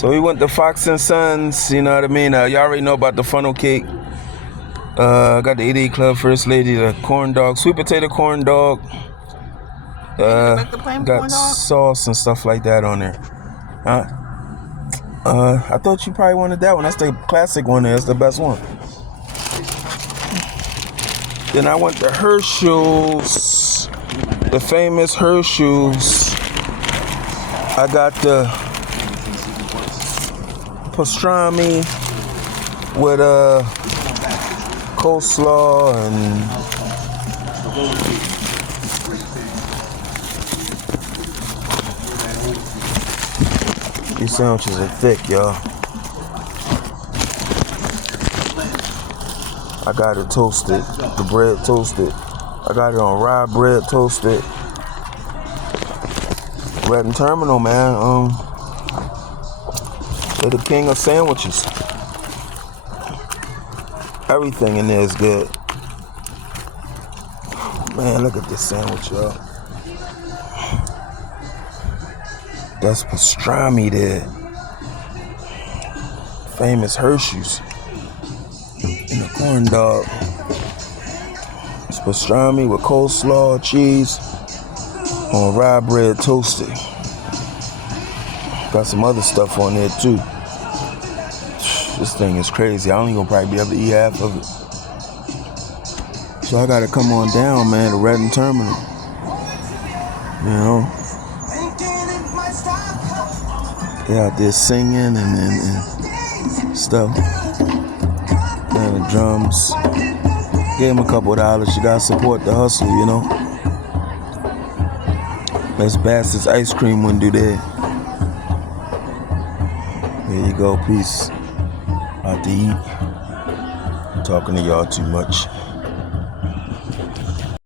So we went to Fox and Sons, you know what I mean? Y'all already know about the funnel cake. Got the 88 Club First Lady, the corn dog, sweet potato corn dog. Got sauce and stuff like that on there. I thought you probably wanted that one. That's the classic one. That's the best one. Then I went to Hercshals, the famous Hercshals. I got the pastrami with coleslaw and these sandwiches are thick, y'all. I got it toasted, the bread toasted. I got it on rye bread toasted. Redding Terminal, man. They're the king of sandwiches. Everything in there is good. Man, look at this sandwich, y'all. That's pastrami there. Famous Hershey's. And a corn dog. It's pastrami with coleslaw, cheese, on rye bread toasted. Got some other stuff on there too. This thing is crazy. I don't even probably be able to eat half of it. So I gotta come on down, man, to Redding Terminal. You know? They out there singing and stuff. And the drums. Gave him a couple of dollars. You gotta support the hustle, you know? Let's Bastards ice cream wouldn't do that. There you go, peace. About to eat. I'm talking to y'all too much.